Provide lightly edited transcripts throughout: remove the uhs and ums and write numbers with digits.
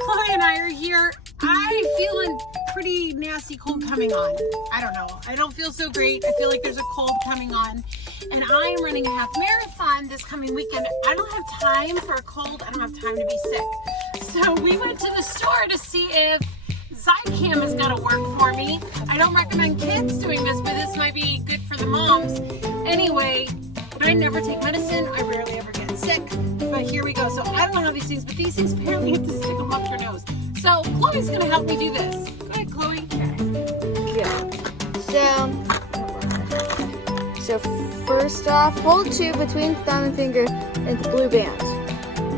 Chloe and I are here. I'm feeling pretty nasty cold coming on. I don't know. I don't feel so great. I feel like there's a cold coming on. And I am running a half marathon this coming weekend. I don't have time for a cold. I don't have time to be sick. So we went to the store to see if Zicam is going to work for me. I don't recommend kids doing this, but this might be good for the moms. Anyway, I never take medicine. I rarely ever get sick. But here we go. So I don't know how these things, but these things apparently you have to stick them up your nose. So Chloe's going to help me do this. Go ahead, Chloe. So first off, hold two between thumb and finger and the blue band.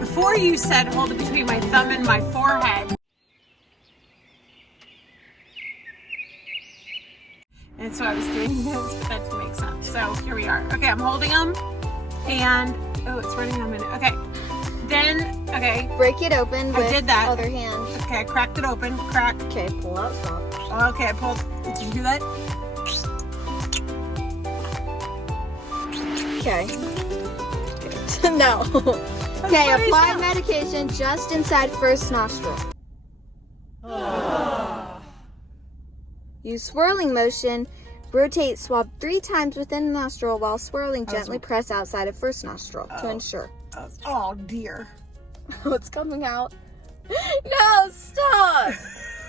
Before you said hold it between my thumb and my forehead. And so I was doing this, but that didn't make sense. So here we are. Okay, I'm holding them. And, oh, it's running on a minute. Okay. Then, okay. Break it open with I did that. Other hand. Okay, I cracked it open. Crack. Okay, pull out some. Okay, I pulled. Did you do that? Okay. No. Okay, apply medication just inside first nostril. Use swirling motion. Rotate swab 3 times within the nostril while swirling. Gently press outside of first nostril to ensure. Oh, dear. What's coming out? No, stop.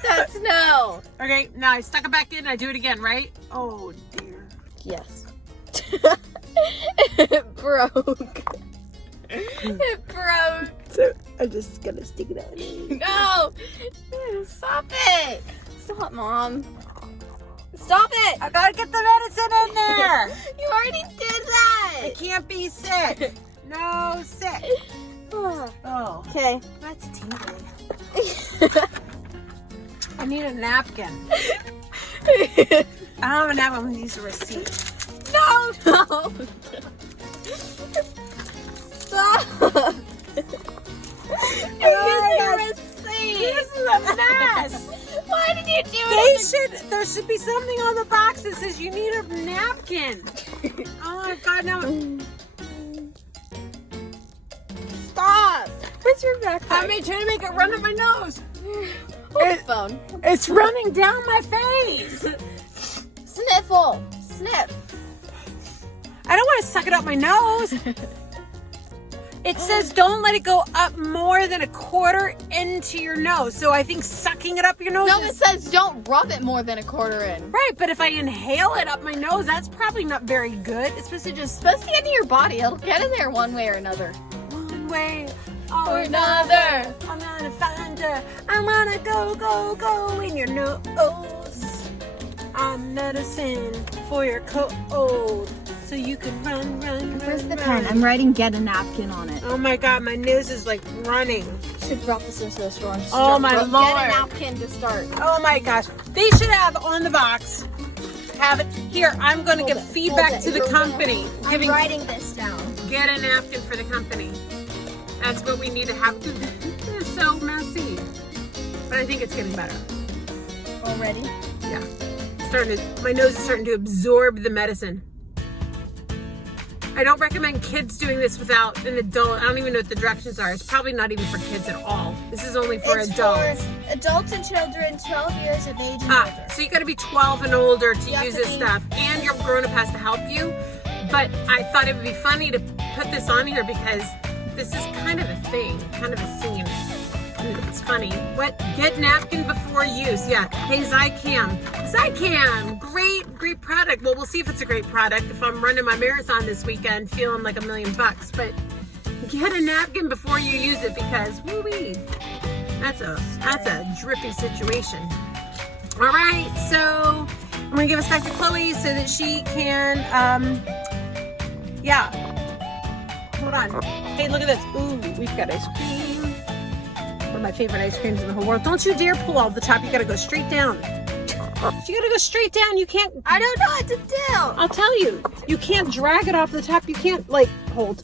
That's no. Okay, now I stuck it back in. I do it again, right? Oh, dear. Yes. It broke. It broke. So I'm just going to stick it out. No. Stop it. Stop, Mom. Stop it. I got to get the medicine in there. You already did that. I can't be sick. No sick. Oh. Okay. That's tingly. I need a napkin. I don't have a napkin. I'm going to use a receipt. No. Stop. You're using a receipt. This is a mess. Why did you do it? There should be something on the box that says you need a napkin. Oh my God, no. Stop. Where's your backpack? I'm trying to make it run up my nose. Hold the phone. It's running down my face. Sniffle. Sniff. I don't want to suck it up my nose. It says don't let it go up more than 1/4 into your nose. So I think sucking it up your nose No, it says don't rub it more than 1/4 in. Right, but if I inhale it up my nose, that's probably not very good. It's supposed to just... Supposed to get into your body. It'll get in there one way or another. One way or another. I'm gonna find her. I wanna go, go, go in your nose. I'm medicine for your cold. So you can run, run, Where's run, the run. pen? I'm writing get a napkin on it. Oh my God, my nose is like running. Should drop this into the store. Oh my Lord. Get a napkin to start. Oh my gosh. They should have on the box, have it here. I'm going to give feedback to the company. I'm writing this down. Get a napkin for the company. That's what we need to have. This is so messy. But I think it's getting better. Already? Yeah. My nose is starting to absorb the medicine. I don't recommend kids doing this without an adult. I don't even know what the directions are. It's probably not even for kids at all. This is only for adults. For adults and children 12 years of age and older. So you got to be 12 and older to You have use to this be- stuff. And your grown-up has to help you. But I thought it would be funny to put this on here because this is kind of a thing, kind of a scene. It's funny. What? Get napkin before use. Yeah. Hey, Zicam. Zicam. Great product. Well, we'll see if it's a great product if I'm running my marathon this weekend feeling like $1 million. But get a napkin before you use it because, woo-wee, that's a drippy situation. All right. So I'm going to give us back to Chloe so that she can, yeah. Hold on. Hey, look at this. Ooh, we've got ice cream. One of my favorite ice creams in the whole world. Don't you dare pull off the top. You gotta go straight down. You gotta go straight down. You can't. I don't know what to do. I'll tell you. You can't drag it off the top. You can't like hold.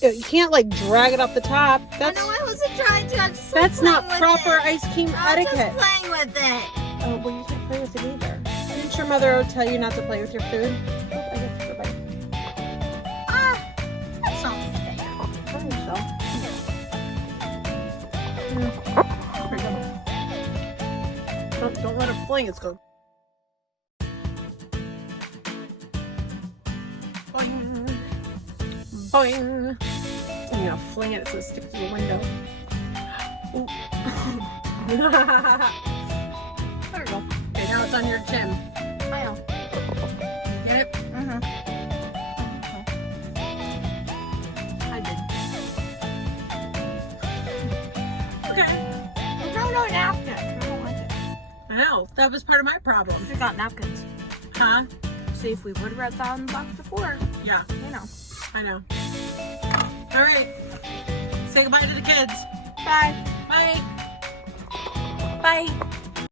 You can't like drag it off the top. I know I wasn't trying to. I'm just That's playing not with proper it. ice cream I'm etiquette. just playing with it. Oh, well, you can't play with it either. Didn't your mother tell you not to play with your food? Oh, I guess it's goodbye. That's not fair. I think so. fling, it's going. Boing. Boing. I'm gonna fling it so it sticks to the window. Ooh. There we go. Okay, now it's on your chin. I know. Get it? Mm-hmm. I did. Okay. No napkin. I don't like it. I know. That was part of my problem. We got napkins. Huh? See, if we would have read that on the box before, Yeah. you know. I know. All right. Say goodbye to the kids. Bye. Bye. Bye.